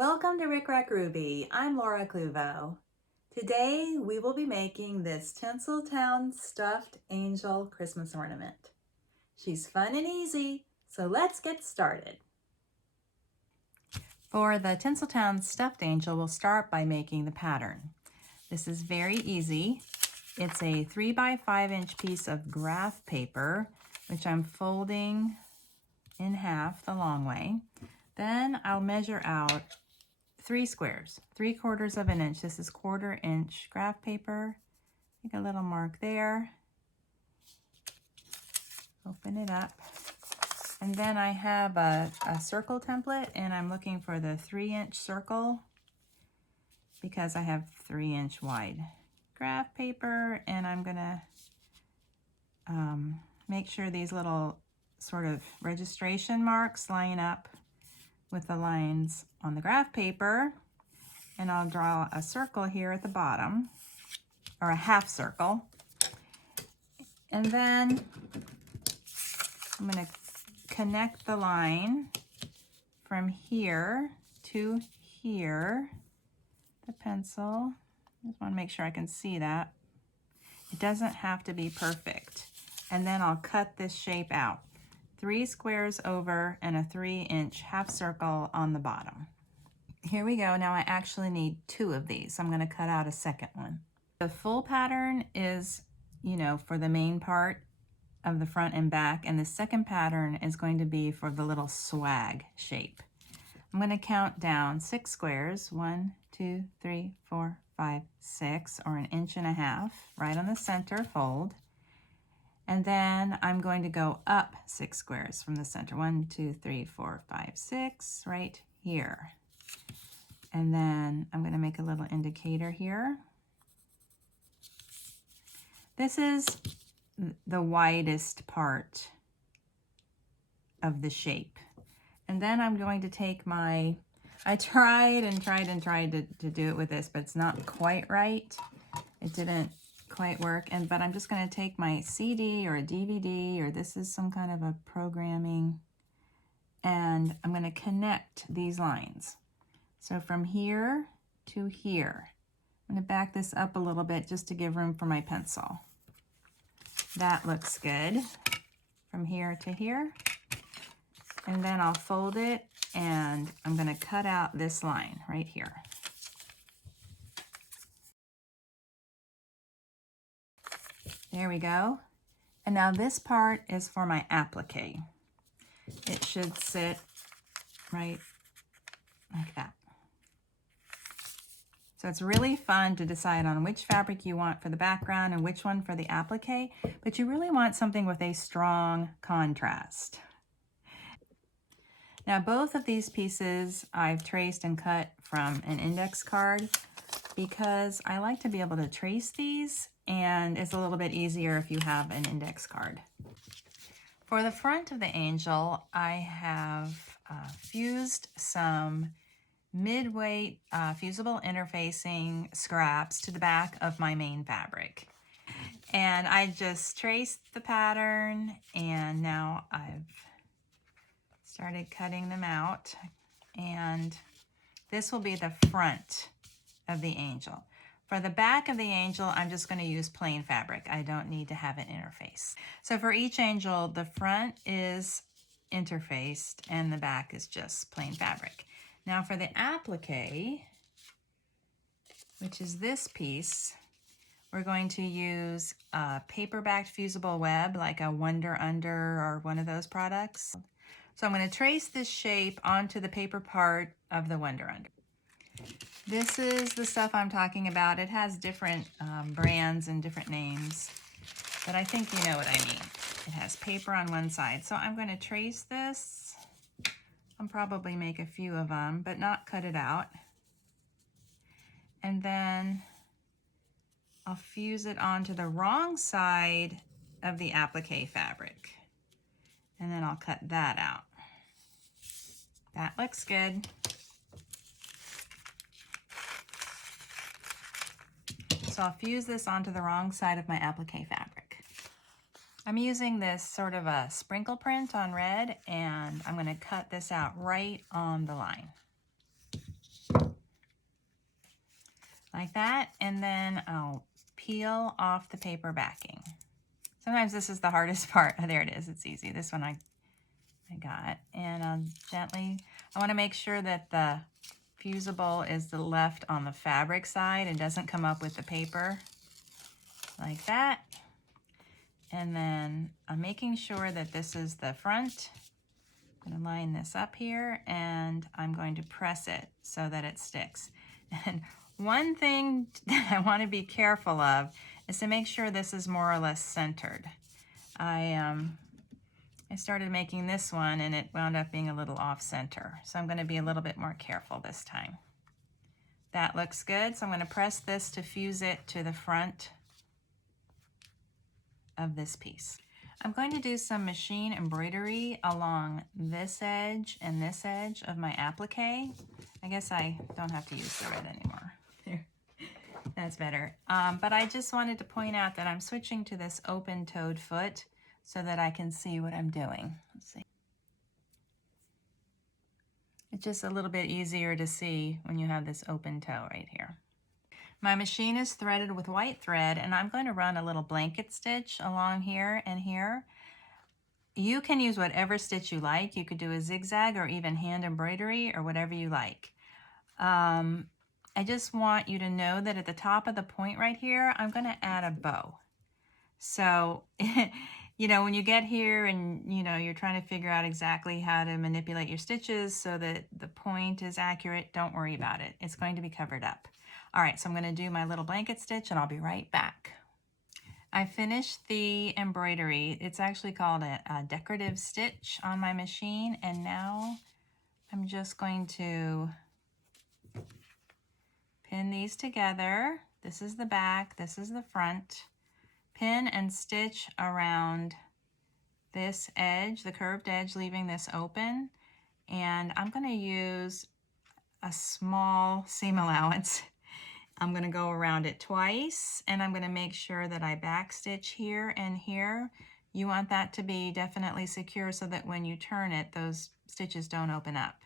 Welcome to Rick Rack Ruby. I'm Laura Cluvo. Today we will be making this Tinsel Town stuffed angel Christmas ornament. She's fun and easy, so let's get started. For the Tinsel Town stuffed angel, we'll start by making the pattern. This is very easy. It's a 3 by 5 inch piece of graph paper, which I'm folding in half the long way. Then I'll measure out 3 squares, 3/4 of an inch. This is 1/4 inch graph paper. Make a little mark there. Open it up. And then I have a circle template, and I'm looking for the 3-inch circle because I have 3-inch wide graph paper, and I'm gonna make sure these little sort of registration marks line up with the lines on the graph paper, and I'll draw a circle here at the bottom, or a half circle. And then I'm going to connect the line from here to here, the pencil. Just want to make sure I can see that. It doesn't have to be perfect. And then I'll cut this shape out. 3 squares over and a 3-inch half circle on the bottom. Here we go. Now I actually need 2 of these. I'm going to cut out a second one. The full pattern is, for the main part of the front and back, and the second pattern is going to be for the little swag shape. I'm going to count down 6 squares, 1, 2, 3, 4, 5, 6, or 1.5 inches, right on the center fold. And then I'm going to go up 6 squares from the center. 1, 2, 3, 4, 5, 6, right here. And then I'm going to make a little indicator here. This is the widest part of the shape. And then I'm going to take I tried to do it with this, but it's not quite right. It didn't quite work, but I'm just going to take my CD or a DVD, or this is some kind of a programming, and I'm going to connect these lines. So from here to here, I'm going to back this up a little bit just to give room for my pencil. That looks good. From here to here, and then I'll fold it, and I'm going to cut out this line right here. There we go. And now this part is for my applique. It should sit right like that. So it's really fun to decide on which fabric you want for the background and which one for the applique, but you really want something with a strong contrast. Now both of these pieces I've traced and cut from an index card because I like to be able to trace these, and it's a little bit easier if you have an index card. For the front of the angel, I have fused some mid-weight fusible interfacing scraps to the back of my main fabric. And I just traced the pattern, and now I've started cutting them out. And this will be the front of the angel. For the back of the angel, I'm just going to use plain fabric. I don't need to have an interface. So for each angel, the front is interfaced and the back is just plain fabric. Now for the applique, which is this piece, we're going to use a paper-backed fusible web, like a Wonder Under or one of those products. So I'm going to trace this shape onto the paper part of the Wonder Under. This is the stuff I'm talking about. It has different brands and different names, but I think you know what I mean. It has paper on one side. So I'm going to trace this. I'll probably make a few of them, but not cut it out. And then I'll fuse it onto the wrong side of the applique fabric. And then I'll cut that out. That looks good. So I'll fuse this onto the wrong side of my applique fabric. I'm using this sort of a sprinkle print on red, and I'm going to cut this out right on the line. like that, and then I'll peel off the paper backing. Sometimes this is the hardest part. Oh, there it is. It's easy. This one I got. And I'll gently, I want to make sure that the fusible is the left on the fabric side and doesn't come up with the paper like that. And then I'm making sure that this is the front. I'm going to line this up here and I'm going to press it so that it sticks. And one thing that I want to be careful of is to make sure this is more or less centered. I started making this one and it wound up being a little off center. So I'm going to be a little bit more careful this time. That looks good. So I'm going to press this to fuse it to the front of this piece. I'm going to do some machine embroidery along this edge and this edge of my applique. I guess I don't have to use the red anymore. There. That's better. But I just wanted to point out that I'm switching to this open-toed foot so that I can see what I'm doing. Let's see. It's just a little bit easier to see when you have this open toe right here. My machine is threaded with white thread, and I'm going to run a little blanket stitch along here and here. You can use whatever stitch you like. You could do a zigzag or even hand embroidery or whatever you like. I just want you to know that at the top of the point right here, I'm going to add a bow. So, you know, when you get here and, you know, you're trying to figure out exactly how to manipulate your stitches so that the point is accurate, don't worry about it. It's going to be covered up. All right, so I'm going to do my little blanket stitch and I'll be right back. I finished the embroidery. It's actually called a decorative stitch on my machine, and now I'm just going to pin these together. This is the back, this is the front. Pin and stitch around this edge, the curved edge, leaving this open. And I'm going to use a small seam allowance. I'm going to go around it twice, and I'm going to make sure that I back stitch here and here. You want that to be definitely secure so that when you turn it, those stitches don't open up.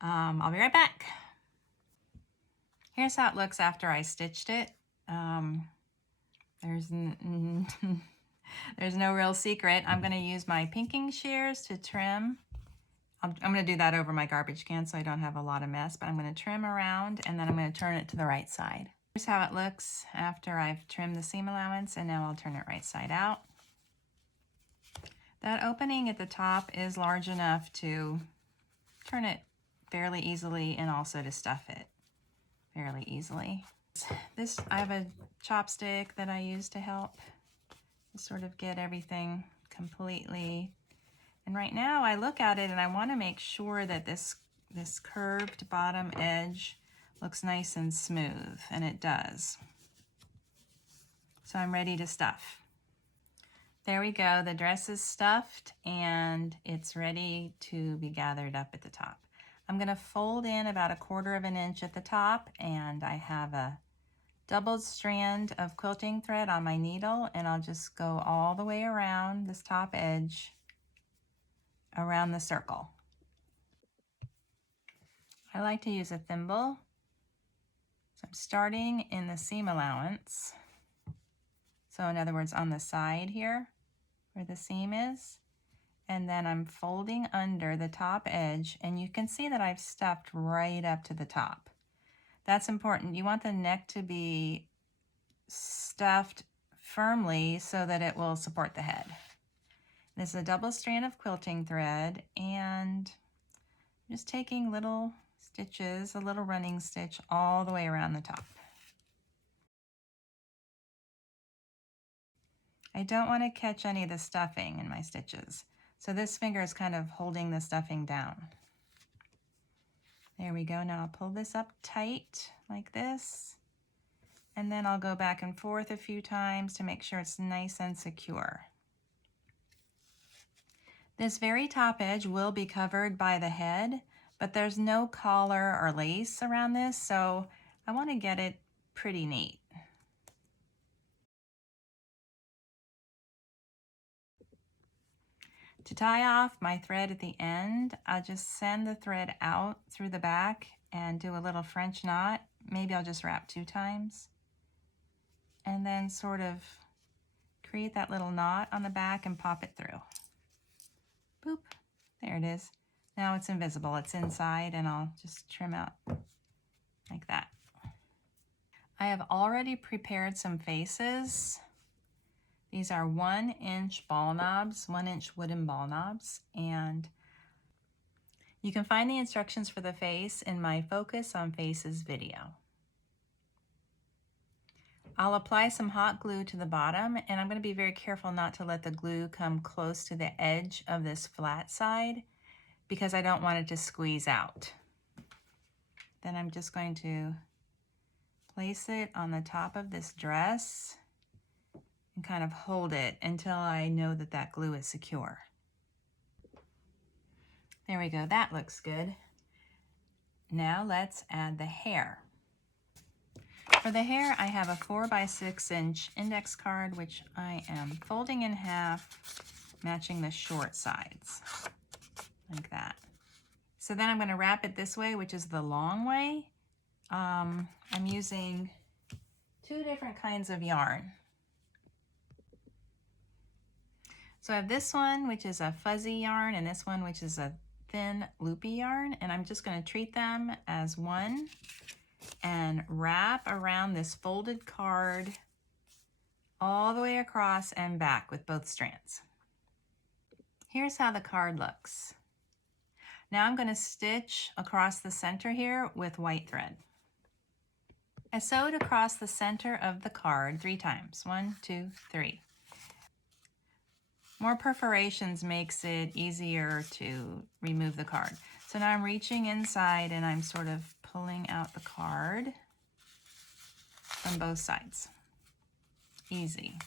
I'll be right back. Here's how it looks after I stitched it. There's no real secret. I'm going to use my pinking shears to trim. I'm going to do that over my garbage can so I don't have a lot of mess, but I'm going to trim around and then I'm going to turn it to the right side. Here's how it looks after I've trimmed the seam allowance, and now I'll turn it right side out. That opening at the top is large enough to turn it fairly easily and also to stuff it fairly easily. I have a chopstick that I use to help sort of get everything completely. And right now I look at it and I want to make sure that this curved bottom edge looks nice and smooth, and it does. So I'm ready to stuff. There we go. The dress is stuffed and it's ready to be gathered up at the top. I'm going to fold in about 1/4 inch at the top, and I have a doubled strand of quilting thread on my needle, and I'll just go all the way around this top edge around the circle. I like to use a thimble. So I'm starting in the seam allowance. So in other words, on the side here where the seam is, and then I'm folding under the top edge, and you can see that I've stuffed right up to the top. That's important. You want the neck to be stuffed firmly so that it will support the head. This is a double strand of quilting thread, and I'm just taking little stitches, a little running stitch all the way around the top. I don't want to catch any of the stuffing in my stitches, so this finger is kind of holding the stuffing down. There we go. Now I'll pull this up tight like this, and then I'll go back and forth a few times to make sure it's nice and secure. This very top edge will be covered by the head, but there's no collar or lace around this, so I want to get it pretty neat. To tie off my thread at the end, I'll just send the thread out through the back and do a little French knot. Maybe I'll just wrap 2 times. And then sort of create that little knot on the back and pop it through. Boop, there it is. Now it's invisible, it's inside, and I'll just trim out like that. I have already prepared some faces. These are 1-inch ball knobs, 1-inch wooden ball knobs, and you can find the instructions for the face in my Focus on Faces video. I'll apply some hot glue to the bottom, and I'm going to be very careful not to let the glue come close to the edge of this flat side because I don't want it to squeeze out. Then I'm just going to place it on the top of this dress and kind of hold it until I know that that glue is secure. There we go, that looks good. Now let's add the hair. For the hair, I have a 4x6-inch index card, which I am folding in half, matching the short sides, like that. So then I'm going to wrap it this way, which is the long way. I'm using 2 different kinds of yarn. So I have this one, which is a fuzzy yarn, and this one, which is a thin loopy yarn, and I'm just going to treat them as one and wrap around this folded card all the way across and back with both strands. Here's how the card looks. Now I'm going to stitch across the center here with white thread. I sewed across the center of the card 3 times. 1, 2, 3. More perforations makes it easier to remove the card. So now I'm reaching inside and I'm sort of pulling out the card from both sides. Easy.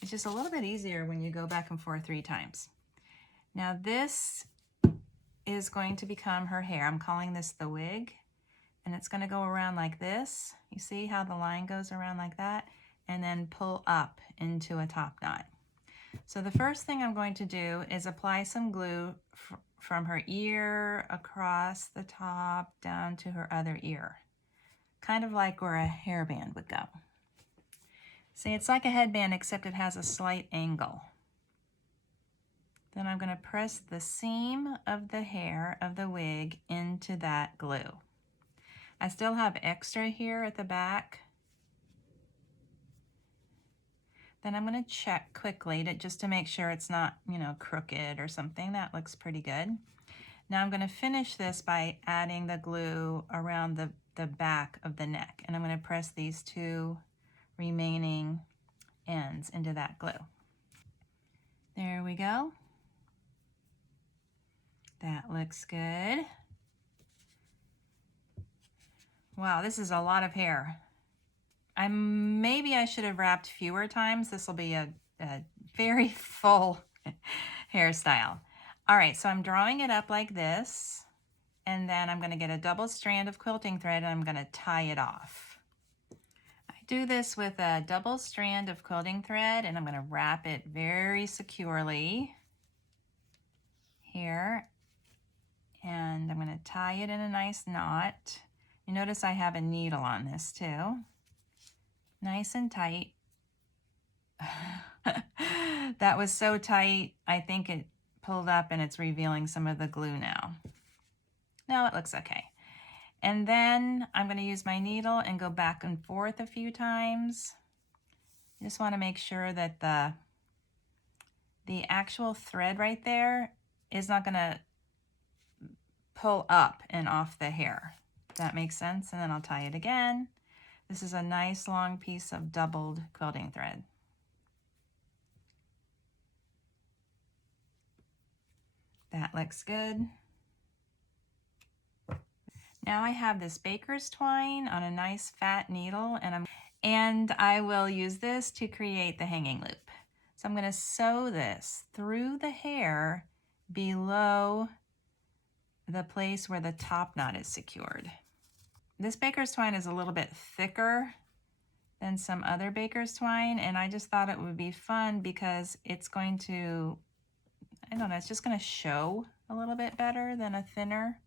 It's just a little bit easier when you go back and forth 3 times. Now this is going to become her hair. I'm calling this the wig, and it's going to go around like this. You see how the line goes around like that, and then pull up into a top knot. So the first thing I'm going to do is apply some glue from her ear across the top down to her other ear, kind of like where a hairband would go. See, it's like a headband except it has a slight angle. Then I'm going to press the seam of the hair of the wig into that glue. I still have extra here at the back. Then I'm going to check quickly just to make sure it's not, crooked or something. That looks pretty good. Now I'm going to finish this by adding the glue around the back of the neck. And I'm going to press these 2 remaining ends into that glue. There we go. That looks good. Wow, this is a lot of hair. Maybe I should have wrapped fewer times. This will be a very full hairstyle. All right, so I'm drawing it up like this, and then I'm going to get a double strand of quilting thread and I'm going to tie it off. I do this with a double strand of quilting thread, and I'm going to wrap it very securely here, and I'm going to tie it in a nice knot. You notice I have a needle on this too. Nice and tight. That was so tight, I think it pulled up and it's revealing some of the glue now. No, it looks okay. And then I'm going to use my needle and go back and forth a few times. Just want to make sure that the actual thread right there is not going to pull up and off the hair. If that makes sense. And then I'll tie it again. This is a nice long piece of doubled quilting thread. That looks good. Now I have this baker's twine on a nice fat needle, and I will use this to create the hanging loop. So I'm going to sew this through the hair below the place where the top knot is secured. This baker's twine is a little bit thicker than some other baker's twine, and I just thought it would be fun because it's going to, I don't know, it's just going to show a little bit better than a thinner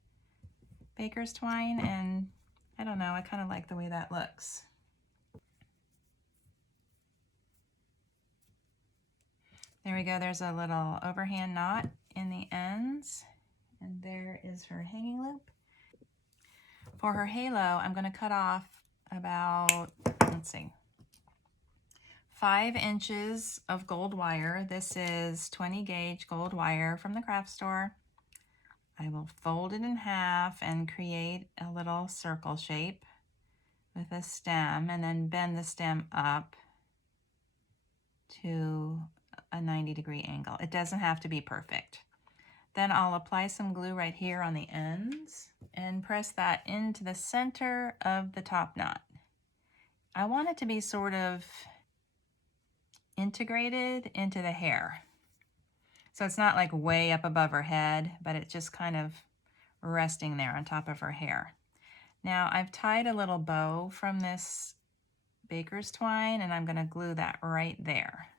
baker's twine, and I don't know, I kind of like the way that looks. There we go, there's a little overhand knot in the ends, and there is her hanging loop. For her halo, I'm going to cut off about, let's see, 5 inches of gold wire. This is 20 gauge gold wire from the craft store. I will fold it in half and create a little circle shape with a stem, and then bend the stem up to a 90-degree angle. It doesn't have to be perfect. Then I'll apply some glue right here on the ends and press that into the center of the top knot. I want it to be sort of integrated into the hair. So it's not like way up above her head, but it's just kind of resting there on top of her hair. Now I've tied a little bow from this baker's twine, and I'm going to glue that right there.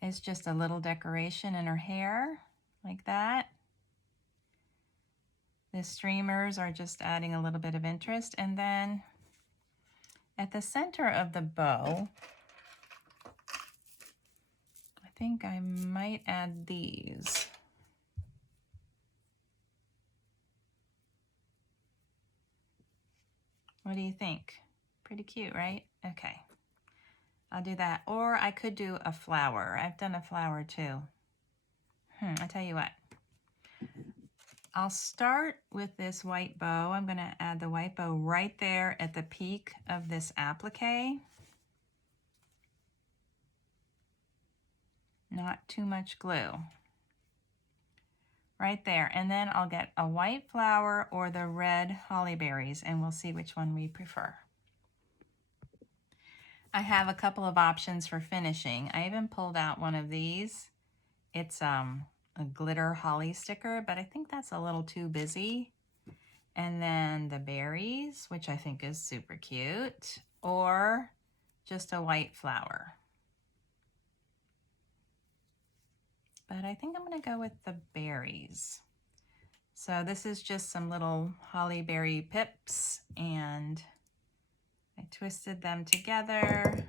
It's just a little decoration in her hair, like that. The streamers are just adding a little bit of interest. And then at the center of the bow, I think I might add these. What do you think? Pretty cute, right? Okay, I'll do that. Or I could do a flower. I've done a flower too. I tell you what. I'll start with this white bow. I'm going to add the white bow right there at the peak of this applique. Not too much glue. Right there. And then I'll get a white flower or the red holly berries, and we'll see which one we prefer. I have a couple of options for finishing. I even pulled out one of these. It's a glitter holly sticker, but I think that's a little too busy. And then the berries, which I think is super cute, or just a white flower. But I think I'm going to go with the berries. So this is just some little holly berry pips, and I twisted them together.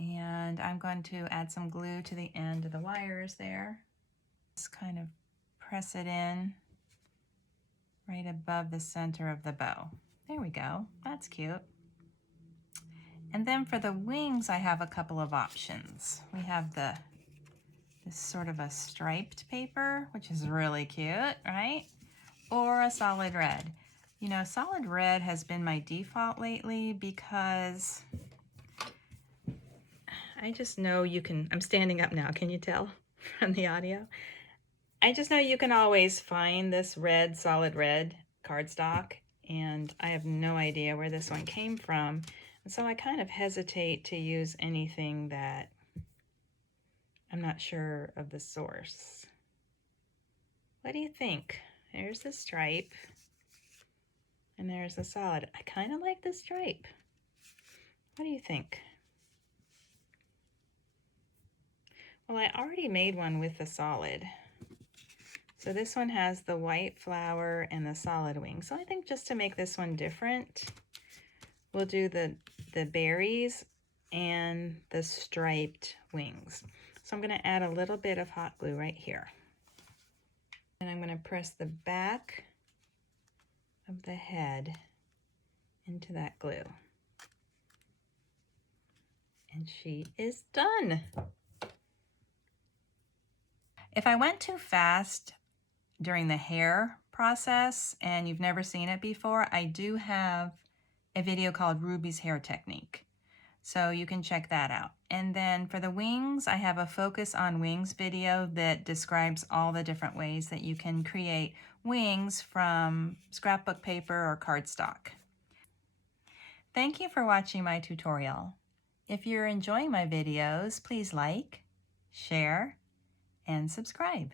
And I'm going to add some glue to the end of the wires there. Just kind of press it in right above the center of the bow. There we go. That's cute. And then for the wings, I have a couple of options. We have this sort of a striped paper, which is really cute, right? Or a solid red. You know, solid red has been my default lately because I just know you can, I'm standing up now, can you tell from the audio? I just know you can always find this red, solid red cardstock, and I have no idea where this one came from. And so I kind of hesitate to use anything that I'm not sure of the source. What do you think? There's the stripe, and there's the solid. I kind of like the stripe. What do you think? Well, I already made one with the solid. So this one has the white flower and the solid wing. So I think just to make this one different, we'll do the berries and the striped wings. So I'm going to add a little bit of hot glue right here. And I'm going to press the back of the head into that glue. And she is done. If I went too fast during the hair process and you've never seen it before, I do have a video called Ruby's Hair Technique. So you can check that out. And then for the wings, I have a Focus on Wings video that describes all the different ways that you can create wings from scrapbook paper or cardstock. Thank you for watching my tutorial. If you're enjoying my videos, please like, share, and subscribe.